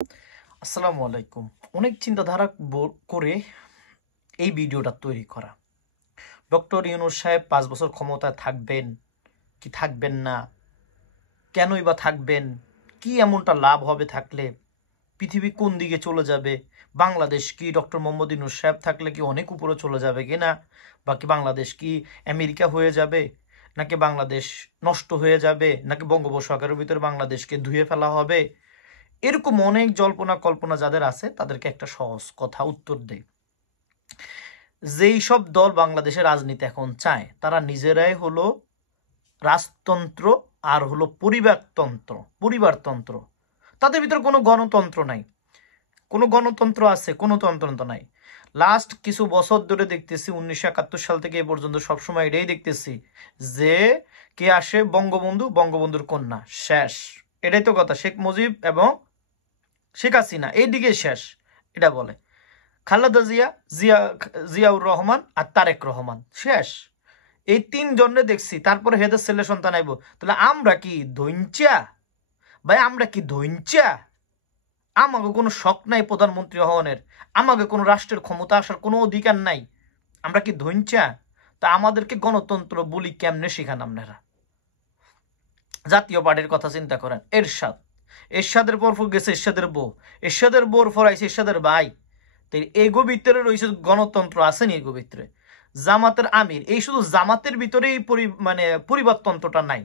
আসসালামু আলাইকুম। অনেক চিন্তাধারা করে এই ভিডিওটা তৈরি করা। ডক্টর ইউনূস সাহেব ৫ বছর ক্ষমতায় থাকবেন কি থাকবেন না, কেনই বা থাকবেন, কি এমনটা লাভ হবে থাকলে, পৃথিবী কোন দিকে চলে যাবে, বাংলাদেশ কি ডক্টর মোহাম্মদ ইউনূস সাহেব থাকলে কি অনেক উপরে চলে যাবে কিনা, বাকি বাংলাদেশ কি আমেরিকা হয়ে যাবে, নাকি বাংলাদেশ নষ্ট হয়ে যাবে, নাকি বঙ্গোপসাগরের ভিতরে বাংলাদেশকে ধুয়ে ফেলা হবে, এরকম অনেক জল্পনা কল্পনা যাদের আছে তাদেরকে একটা সহজ কথা উত্তর দেয়। যেই সব দল বাংলাদেশের রাজনীতি এখন চায় তারা নিজেরাই হলো রাজতন্ত্র আর হলো পরিবারতন্ত্র। তাদের ভিতরে কোনো গণতন্ত্র নাই। কোনো গণতন্ত্র আছে? কোনো তন্ত্র নাই। লাস্ট কিছু বছর ধরে দেখতেছি 1971 সাল থেকে এ পর্যন্ত সবসময় এটাই দেখতেছি যে কে আসে, বঙ্গবন্ধুর কন্যা, শেষ। এটাই তো কথা। শেখ মুজিব এবং শেখ হাসিনা এইদিকে শেষ, এটা বলে। খালেদা জিয়াউর রহমান আর তারেক রহমান শেষ। এই ৩ জনে দেখছি, তারপরে হেদের ছেলে সন্তান আইব। তাহলে আমরা কি ধৈঞ্চা ভাই? আমরা কি ধৈঞ্চা? আমাকে কোনো শখ নাই প্রধানমন্ত্রী হওয়ানের, আমাকে কোনো রাষ্ট্রের ক্ষমতা আসার কোনো অধিকার নাই। আমরা কি ধৈঞ্চা? তা আমাদেরকে গণতন্ত্র বলি কেমনে শিখান আপনারা? জাতীয় পার্টির কথা চিন্তা করেন। এরশাদের পর গেছে এরশাদের বউর পর আইছে এরশাদের ভাই। এগো ভিতরে রয়েছে গণতন্ত্র, আসেনি এগো ভিতরে? জামাতের আমির, এই শুধু জামাতের ভিতরেই পরিবারতন্ত্রটা নাই,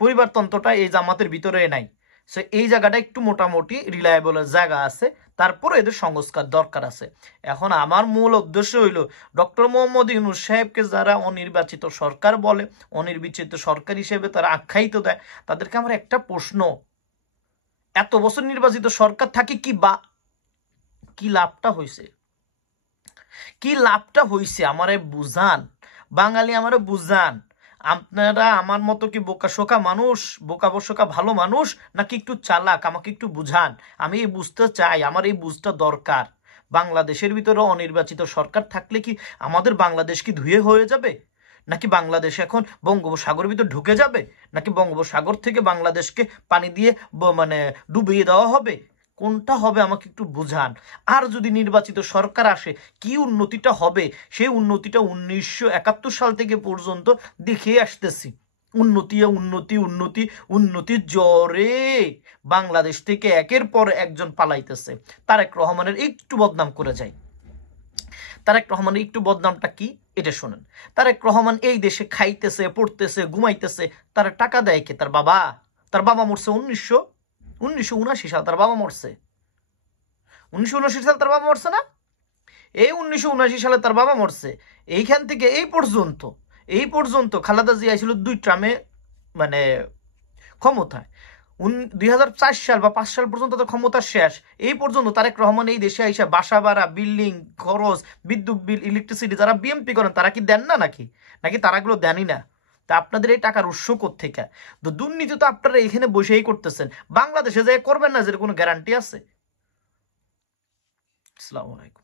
পরিবারতন্ত্রটা এই জামাতের ভিতরে নাই। সো এই জায়গাটা একটু মোটামুটি রিলায়েবল জায়গা আছে, তারপরে এদের সংস্কার দরকার আছে। এখন আমার মূল উদ্দেশ্য হইল ডক্টর মোহাম্মদ ইউনূস সাহেবকে যারা অনির্বাচিত সরকার বলে, অনির্বাচিত সরকার হিসেবে তারা আখ্যায়িত দেয়, তাদেরকে আমার একটা প্রশ্ন, এত বছর নির্বাচিত সরকার থাকে কি লাভটা হয়েছে? কি লাভটা হয়েছে আমারে বুঝান, বাঙালি আমারে বুঝান। আপনারা আমার মতো কি বোকা বোকা ভালো মানুষ, নাকি একটু চালাক? আমাকে একটু বুঝান, আমি এই বুঝতে চাই, আমার এই বুঝটা দরকার। বাংলাদেশের ভিতরে অনির্বাচিত সরকার থাকলে কি আমাদের বাংলাদেশ কি ধুয়ে হয়ে যাবে, নাকি বাংলাদেশ এখন বঙ্গোপসাগরের ভিতর ঢুকে যাবে, নাকি বঙ্গোপসাগর থেকে বাংলাদেশকে পানি দিয়ে মানে ডুবিয়ে দেওয়া হবে? কোনটা হবে আমাকে একটু বুঝান। আর যদি নির্বাচিত সরকার আসে, কি উন্নতিটা হবে? সেই উন্নতিটা 1971 সাল থেকে পর্যন্ত দেখিয়ে আসতেছি। উন্নতির জ্বরে বাংলাদেশ থেকে একের পর একজন পালাইতেছে। তারেক রহমানের একটু বদনাম করে যায়। তারেক রহমানের একটু বদনামটা কি এটা শোনেন। তারেক রহমান এই দেশে খাইতেছে, পড়তেছে, ঘুমাইতেছে, তার টাকা দেয় কে? তার বাবা মরছে 1979 সাল, তার বাবা মরছে 1979 সালে, তার বাবা মরছে না? এই 1979 সালে তার বাবা মরছে। এইখান থেকে এই পর্যন্ত খালেদা জিয়া ছিল 2 ট্রামে মানে ক্ষমতায়। 2004 সাল বা 5 সাল পর্যন্ত তার ক্ষমতা শেষ। এই পর্যন্ত তারেক রহমান এই দেশে আইসা বাসা ভাড়া, বিল্ডিং খরচ, বিদ্যুৎ বিল, ইলেকট্রিসিটি যারা বিএমপি করেন তারা কি দেন না? নাকি তারাগুলো দেনই না? তা আপনাদের এই টাকার উৎস কোত্থেকে? তো দুর্নীতি তো আপনারা এখানে বসেই করতেছেন, বাংলাদেশে যে করবেন না, যে কোনো গ্যারান্টি আছে? আসসালামু আলাইকুম।